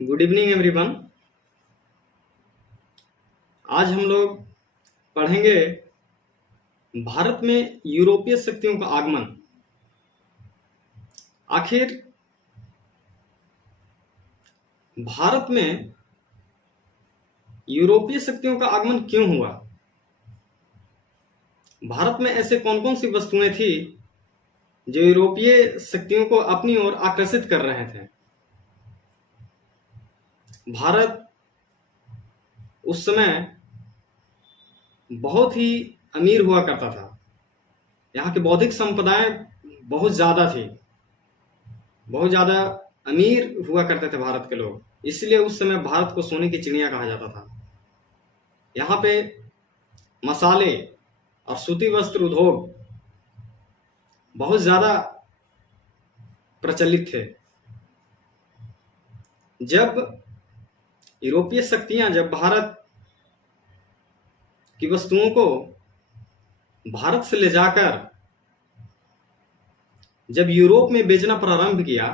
Good evening everyone. आज हम लोग पढ़ेंगे भारत में यूरोपीय शक्तियों का आगमन। आखिर भारत में यूरोपीय शक्तियों का आगमन क्यों हुआ? भारत में ऐसे कौन कौन सी वस्तुएं थी जो यूरोपीय शक्तियों को अपनी ओर आकर्षित कर रहे थे? भारत उस समय बहुत ही अमीर हुआ करता था। यहाँ की बौद्धिक संपदाएं बहुत ज्यादा थी, बहुत ज्यादा अमीर हुआ करते थे भारत के लोग। इसलिए उस समय भारत को सोने की चिड़िया कहा जाता था। यहाँ पे मसाले और सूती वस्त्र उद्योग बहुत ज्यादा प्रचलित थे। जब यूरोपीय शक्तियां जब भारत की वस्तुओं को भारत से ले जाकर जब यूरोप में बेचना प्रारंभ किया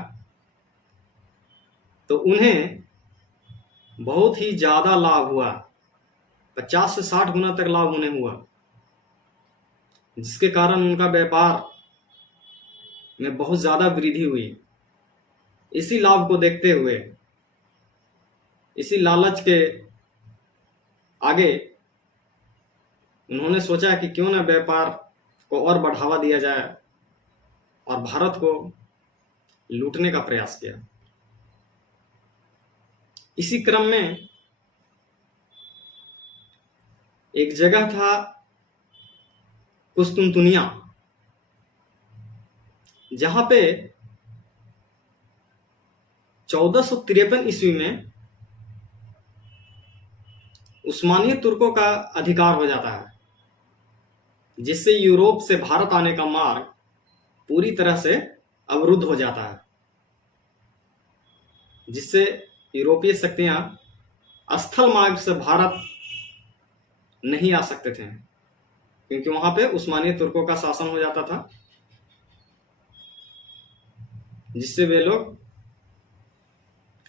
तो उन्हें बहुत ही ज्यादा लाभ हुआ। 50 से 60 गुना तक लाभ उन्हें हुआ, जिसके कारण उनका व्यापार में बहुत ज्यादा वृद्धि हुई। इसी लाभ को देखते हुए, इसी लालच के आगे उन्होंने सोचा कि क्यों ना व्यापार को और बढ़ावा दिया जाए और भारत को लूटने का प्रयास किया। इसी क्रम में एक जगह था कुस्तुनतुनिया, जहां पे 1453 ईस्वी में उस्मानिय तुर्कों का अधिकार हो जाता है, जिससे यूरोप से भारत आने का मार्ग पूरी तरह से अवरुद्ध हो जाता है, जिससे यूरोपीय शक्तियां स्थल मार्ग से भारत नहीं आ सकते थे, क्योंकि वहां पे उस्मानिय तुर्कों का शासन हो जाता था, जिससे वे लोग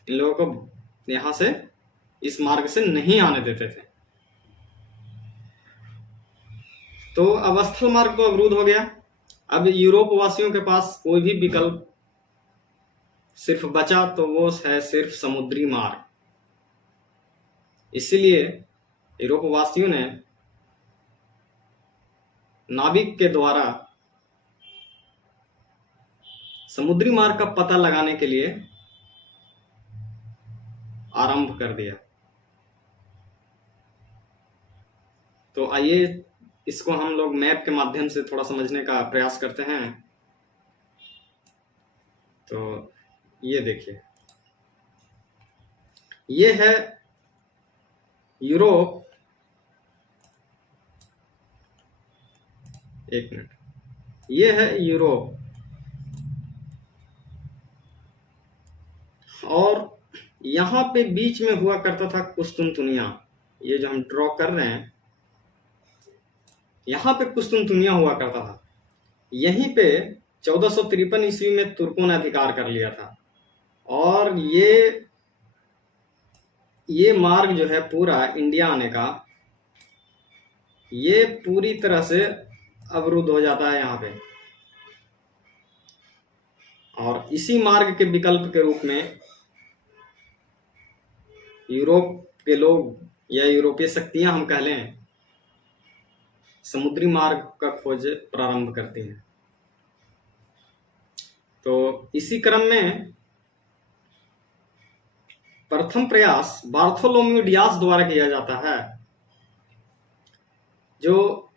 इन लोगों को यहां से इस मार्ग से नहीं आने देते थे। तो अब स्थल मार्ग तो अवरुद्ध हो गया। अब यूरोप वासियों के पास कोई भी विकल्प सिर्फ बचा तो वो है सिर्फ समुद्री मार्ग। इसलिए यूरोप वासियों ने नाविक के द्वारा समुद्री मार्ग का पता लगाने के लिए आरंभ कर दिया। तो आइए इसको हम लोग मैप के माध्यम से थोड़ा समझने का प्रयास करते हैं। तो ये देखिए, ये है यूरोप। एक मिनट, ये है यूरोप और यहां पे बीच में हुआ करता था कुस्तुनतुनिया। ये जो हम ड्रॉ कर रहे हैं, यहां पे कुस्तुनतुनिया हुआ करता था। यहीं पे 1453 ईस्वी में तुर्कों ने अधिकार कर लिया था और ये मार्ग जो है पूरा इंडिया आने का, ये पूरी तरह से अवरुद्ध हो जाता है यहाँ पे। और इसी मार्ग के विकल्प के रूप में यूरोप के लोग या यूरोपीय शक्तियां हम कह लें, समुद्री मार्ग का खोज प्रारंभ करती हैं। तो इसी क्रम में प्रथम प्रयास बार्थोलोम्यू डियास द्वारा किया जाता है। जो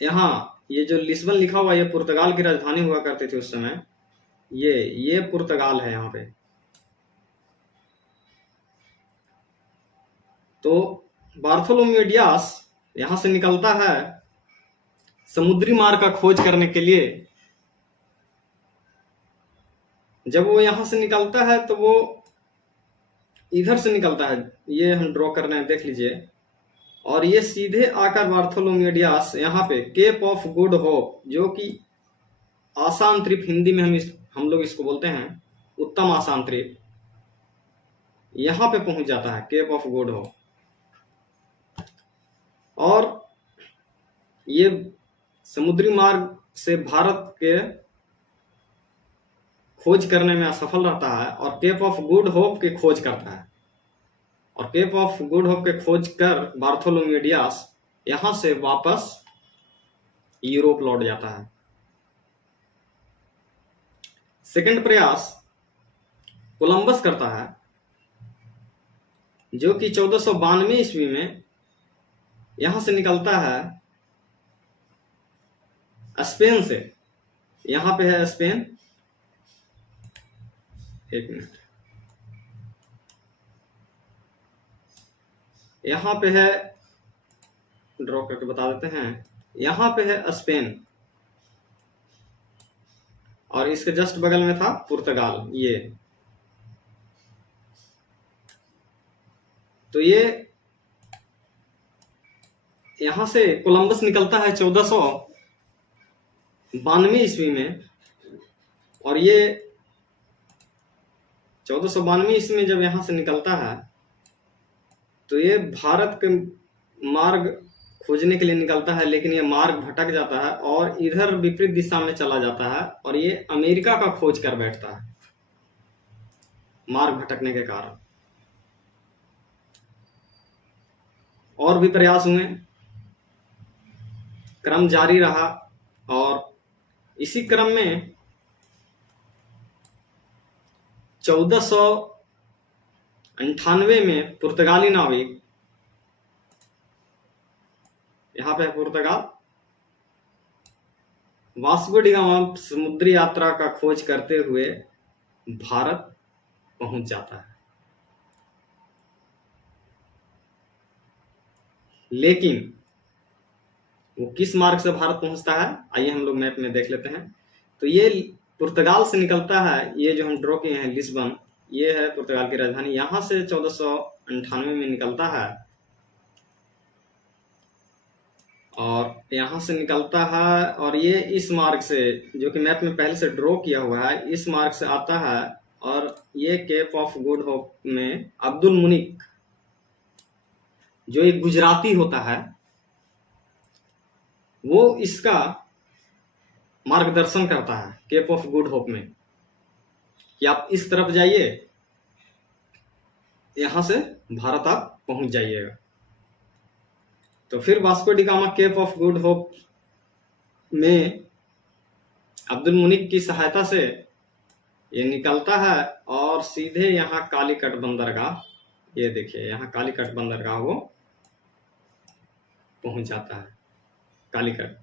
यहाँ ये जो लिस्बन लिखा हुआ, ये पुर्तगाल की राजधानी हुआ करती थी उस समय। ये पुर्तगाल है यहाँ पे। तो बार्थोलोम्यू डियास यहां से निकलता है समुद्री मार्ग का खोज करने के लिए। जब वो यहां से निकलता है तो वो इधर से निकलता है, ये हम ड्रॉ कर रहे हैं, देख लीजिए। और ये सीधे आकर बार्थोलोम्यू डियास यहाँ पे केप ऑफ गुड होप, जो कि आसान द्वीप, हिंदी में हम लोग इसको बोलते हैं उत्तम आसान द्वीप, यहां पे पहुंच जाता है, केप ऑफ गुड होप। और ये समुद्री मार्ग से भारत के खोज करने में असफल रहता है और केप ऑफ गुड होप की खोज करता है। और केप ऑफ गुड होप के खोज कर बार्थोलोम्यू डियास यहां से वापस यूरोप लौट जाता है। सेकंड प्रयास कोलंबस करता है, जो कि 1492 ईस्वी में यहां से निकलता है स्पेन से। यहां पे है स्पेन, एक मिनट, यहां पे है, ड्रॉ करके बता देते हैं, यहां पे है स्पेन और इसके जस्ट बगल में था पुर्तगाल। ये तो ये यहां से कोलंबस निकलता है 1492 ईस्वी में। और ये 1492 ईस्वी में जब यहां से निकलता है तो ये भारत के मार्ग खोजने के लिए निकलता है, लेकिन ये मार्ग भटक जाता है और इधर विपरीत दिशा में चला जाता है और ये अमेरिका का खोज कर बैठता है मार्ग भटकने के कारण। और भी प्रयास हुए, क्रम जारी रहा और इसी क्रम में 1498 में पुर्तगाली नाविक, यहां पे पुर्तगाल, वास्को डी गामा समुद्री यात्रा का खोज करते हुए भारत पहुंच जाता है। लेकिन वो किस मार्ग से भारत पहुंचता है, आइए हम लोग मैप में देख लेते हैं। तो ये पुर्तगाल से निकलता है, ये जो हम ड्रॉ किए हैं लिस्बन, ये है पुर्तगाल की राजधानी। यहां से 1498 में निकलता है और यहां से निकलता है और ये इस मार्ग से, जो कि मैप में पहले से ड्रॉ किया हुआ है, इस मार्ग से आता है और ये केप ऑफ गुड होप में अब्दुल मुनिक, जो एक गुजराती होता है, वो इसका मार्गदर्शन करता है केप ऑफ गुड होप में कि आप इस तरफ जाइए, यहां से भारत आप पहुंच जाइएगा। तो फिर Vasco da Gama Cape of Good Hope में अब्दुल मुनिक की सहायता से ये निकलता है और सीधे यहाँ कालीकट बंदरगाह, ये देखिए यहाँ कालीकट बंदरगाह वो पहुंच जाता है। कालीकट,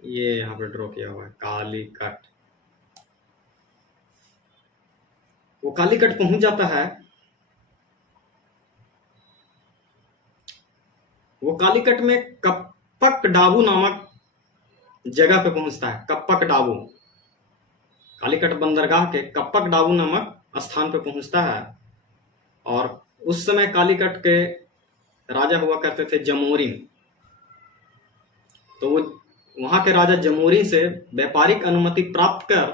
ये यहाँ पे ड्रॉ किया हुआ है कालीकट। वो कालीकट पहुंच जाता है, वो कालीकट में कप्पक डाबू नामक जगह पे पहुंचता है। कप्पक डाबू, कालीकट बंदरगाह के कप्पक डाबू नामक स्थान पे पहुंचता है। और उस समय कालीकट के राजा हुआ करते थे जमोरिन। तो वो वहां के राजा जमोरिन से व्यापारिक अनुमति प्राप्त कर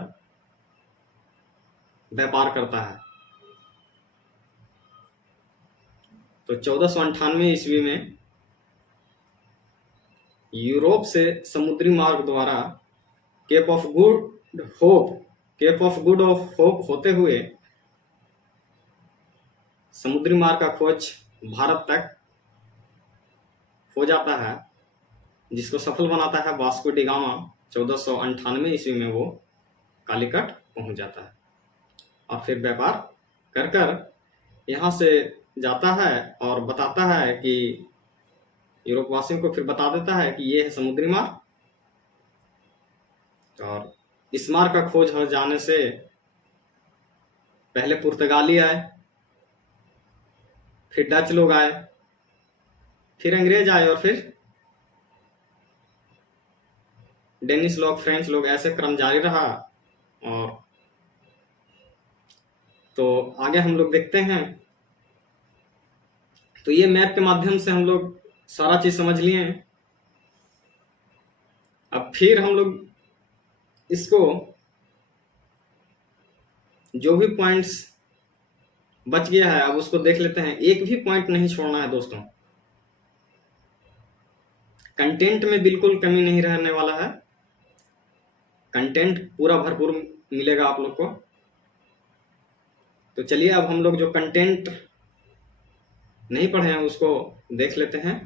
व्यापार करता है। तो 1498 ईस्वी में यूरोप से समुद्री मार्ग द्वारा केप ऑफ गुड होप होते हुए समुद्री मार्ग का खोज भारत तक हो जाता है, जिसको सफल बनाता है वास्को डी गामा। 1498 ईस्वी में वो कालीकट पहुंच जाता है और फिर व्यापार कर कर यहाँ से जाता है और बताता है कि यूरोप वासियों को फिर बता देता है कि ये है समुद्री मार्ग। और इस मार्ग का खोज हो जाने से पहले पुर्तगाली आए, फिर डच लोग आए, फिर अंग्रेज आए और फिर डेनिश लोग, फ्रेंच लोग, ऐसे क्रम जारी रहा। और तो आगे हम लोग देखते हैं। तो ये मैप के माध्यम से हम लोग सारा चीज समझ लिए हैं। अब फिर हम लोग इसको जो भी पॉइंट्स बच गया है। अब उसको देख लेते हैं, एक भी पॉइंट नहीं छोड़ना है दोस्तों। कंटेंट में बिल्कुल कमी नहीं रहने वाला है, कंटेंट पूरा भरपूर मिलेगा आप लोग को। तो चलिए अब हम लोग जो कंटेंट नहीं पढ़े हैं उसको देख लेते हैं।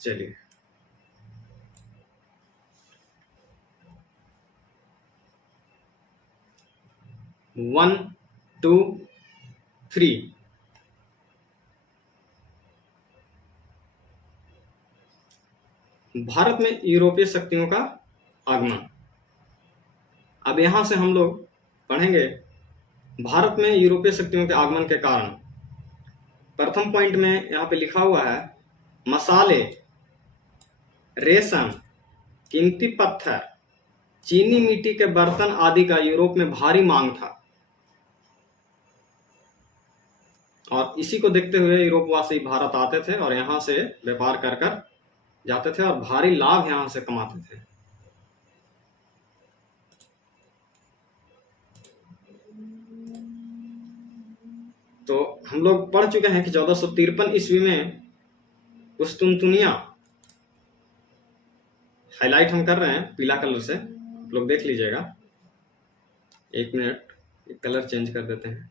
चलिए, वन टू थ्री। भारत में यूरोपीय शक्तियों का आगमन। अब यहां से हम लोग पढ़ेंगे भारत में यूरोपीय शक्तियों के आगमन के कारण। प्रथम पॉइंट में यहां पे लिखा हुआ है, मसाले, रेशम, कीमती पत्थर, चीनी मिट्टी के बर्तन आदि का यूरोप में भारी मांग था। और इसी को देखते हुए यूरोपवासी भारत आते थे और यहां से व्यापार कर कर जाते थे और भारी लाभ यहां से कमाते थे। तो हम लोग पढ़ चुके हैं कि 1453 ईस्वी में कुस्तुनतुनिया, हाईलाइट हम कर रहे हैं पीला कलर से, आप लोग देख लीजिएगा। एक मिनट, कलर चेंज कर देते हैं।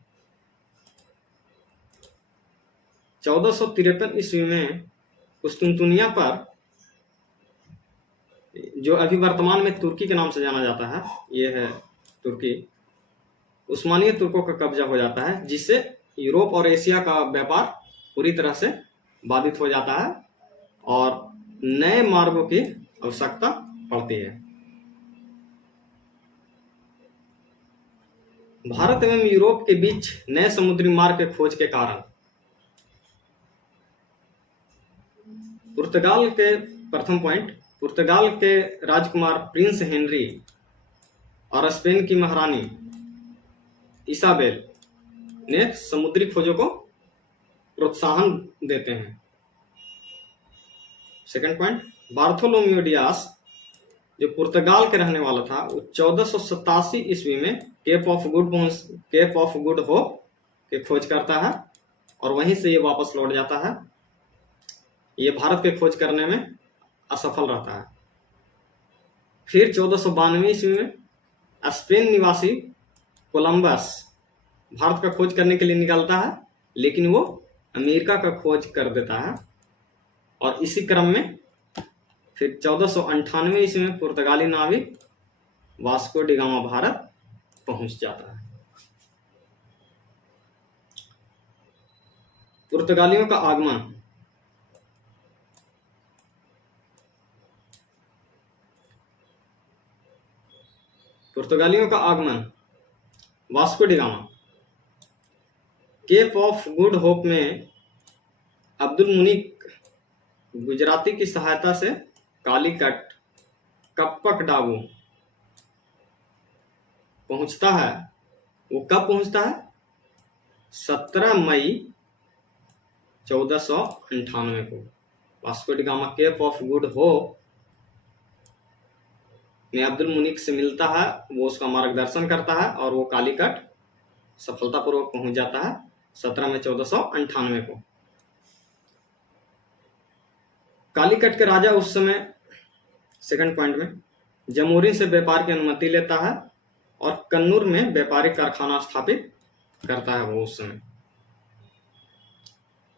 1453 ईस्वी में कुस्तुनतुनिया पर, जो अभी वर्तमान में तुर्की के नाम से जाना जाता है, ये है तुर्की, उस्मानिय तुर्कों का कब्जा हो जाता है, जिससे यूरोप और एशिया का व्यापार पूरी तरह से बाधित हो जाता है और नए मार्गों की आवश्यकता पड़ती है। भारत एवं यूरोप के बीच नए समुद्री मार्ग के खोज के कारण पुर्तगाल के, प्रथम पॉइंट, पुर्तगाल के राजकुमार प्रिंस हेनरी और स्पेन की महारानी इसाबेल ने समुद्री खोजों को प्रोत्साहन देते हैं। सेकंड पॉइंट, बार्थोलोम्यू डियास, जो पुर्तगाल के रहने वाला था, वो 1487 ईस्वी में केप ऑफ गुड होप के खोज करता है और वहीं से ये वापस लौट जाता है। ये भारत के खोज करने में असफल रहता है। फिर 1492 ईस्वी में स्पेन निवासी कोलंबस भारत का खोज करने के लिए निकलता है, लेकिन वो अमेरिका का खोज कर देता है। और इसी क्रम में फिर 1498 ईस्वी में पुर्तगाली नाविक वास्को डी गामा भारत पहुंच जाता है। पुर्तगालियों का आगमन। पुर्तगालियों का आगमन Vasco da Gama Cape of Good Hope में अब्दुल मुनीक गुजराती की सहायता से कालीकट, कप्पक डाबू पहुंचता है। वो कब पहुंचता है? 17 मई 1498 को Vasco da Gama Cape of Good Hope में अब्दुल मुनीक से मिलता है, वो उसका मार्गदर्शन करता है और वो कालीकट सफलतापूर्वक पहुंच जाता है 17 मई 1498 को। कालीकट के राजा उस समय, सेकंड पॉइंट में, जमोरी से व्यापार की अनुमति लेता है और कन्नूर में व्यापारिक कारखाना स्थापित करता है वो उस समय।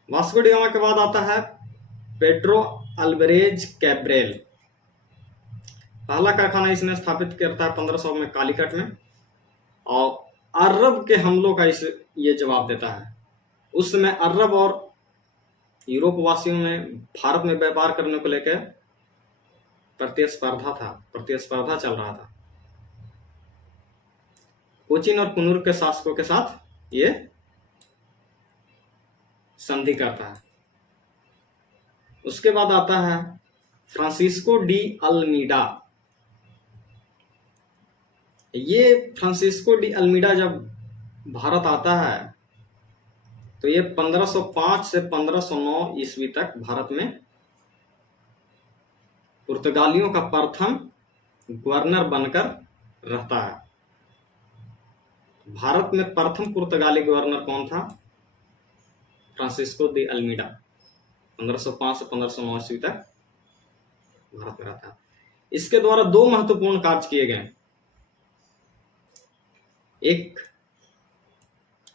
वास्को डी गामा के बाद आता है पेड्रो अल्वारेज कैब्रेल। पहला कारखाना इसने स्थापित करता है 1500 में कालीकट में और अरब के हमलों का इस ये जवाब देता है। उस समय अरब और यूरोप वासियों में भारत में व्यापार करने को लेकर प्रतिस्पर्धा चल रहा था। कोचीन और कुन्नूर के शासकों के साथ ये संधि करता है। उसके बाद आता है फ्रांसिस्को डी अल्मीडा। ये फ्रांसिस्को डी अल्मीडा जब भारत आता है तो ये 1505 से 1509 ईस्वी तक भारत में पुर्तगालियों का प्रथम गवर्नर बनकर रहता है। भारत में प्रथम पुर्तगाली गवर्नर कौन था? Francisco de Almeida. 1505 से 1509 ईस्वी तक भारत में रहता है। इसके द्वारा दो महत्वपूर्ण कार्य किए गए। एक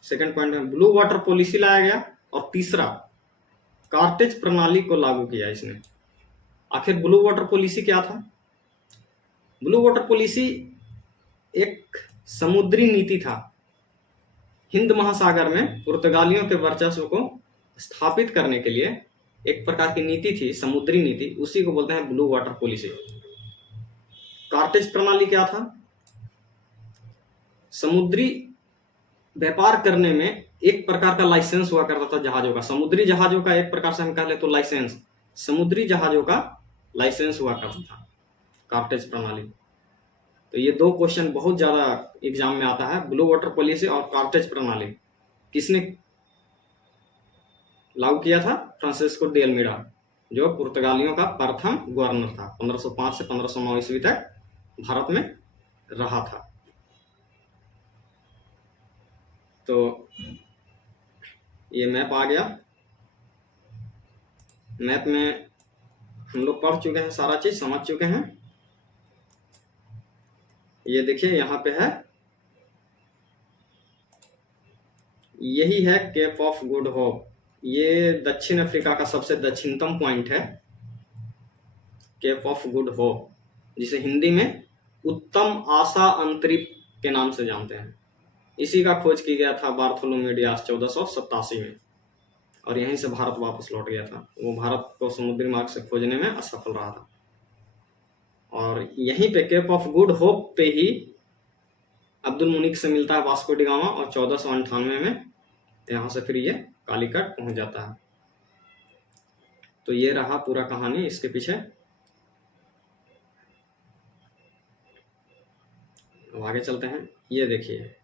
सेकंड पॉइंट में ब्लू वाटर पॉलिसी लाया गया, और तीसरा कार्टेज प्रणाली को लागू किया इसने। आखिर ब्लू वाटर पॉलिसी क्या था? ब्लू वाटर पॉलिसी एक समुद्री नीति था। हिंद महासागर में पुर्तगालियों के वर्चस्व को स्थापित करने के लिए एक प्रकार की नीति थी, समुद्री नीति, उसी को बोलते हैं ब्लू वाटर पॉलिसी। कार्टेज प्रणाली क्या था? समुद्री व्यापार करने में एक प्रकार का लाइसेंस हुआ करता था जहाजों का। समुद्री जहाजों का एक प्रकार से हम कह ले तो लाइसेंस, समुद्री जहाजों का लाइसेंस हुआ करता था, कार्टेज प्रणाली। तो ये दो क्वेश्चन बहुत ज्यादा एग्जाम में आता है, ब्लू वाटर पॉलिसी और कार्टेज प्रणाली किसने लागू किया था? फ्रांसिस्को डी अल्मीडा, जो पुर्तगालियों का प्रथम गवर्नर था। 1505 से 1509 ईस्वी तक भारत में रहा था। तो ये मैप आ गया। मैप में हम लोग पढ़ चुके हैं, सारा चीज समझ चुके हैं। ये देखिए यहाँ पे है, यही है केप ऑफ गुड होप। ये दक्षिण अफ्रीका का सबसे दक्षिणतम पॉइंट है, केप ऑफ गुड होप, जिसे हिंदी में उत्तम आशा अंतरिप के नाम से जानते हैं। इसी का खोज किया गया था बार्थोलोम्यू डियास 1487 में, और यहीं से भारत वापस लौट गया था। वो भारत को समुद्री मार्ग से खोजने में असफल रहा था, और यहीं पे केप ऑफ गुड होप पे ही अब्दुल मुनीक से मिलता है वास्को डी गामा, और 1498 में यहाँ से फिर ये कालीकट पहुंच जाता है। तो ये रहा पूरा कहानी इसके पीछे। अब आगे चलते हैं। ये देखिए,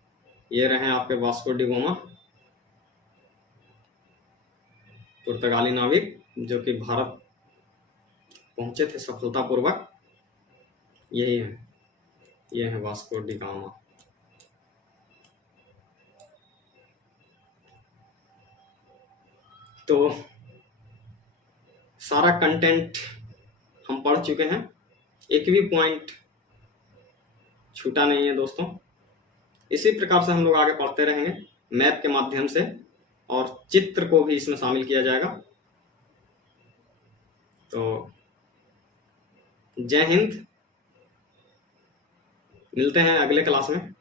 ये रहे आपके वास्को डी गामा, पुर्तगाली नाविक जो कि भारत पहुंचे थे सफलतापूर्वक। यही है, ये है वास्को डी गामा। तो सारा कंटेंट हम पढ़ चुके हैं, एक भी पॉइंट छूटा नहीं है दोस्तों। इसी प्रकार से हम लोग आगे पढ़ते रहेंगे मैप के माध्यम से, और चित्र को भी इसमें शामिल किया जाएगा। तो जय हिंद, मिलते हैं अगले क्लास में।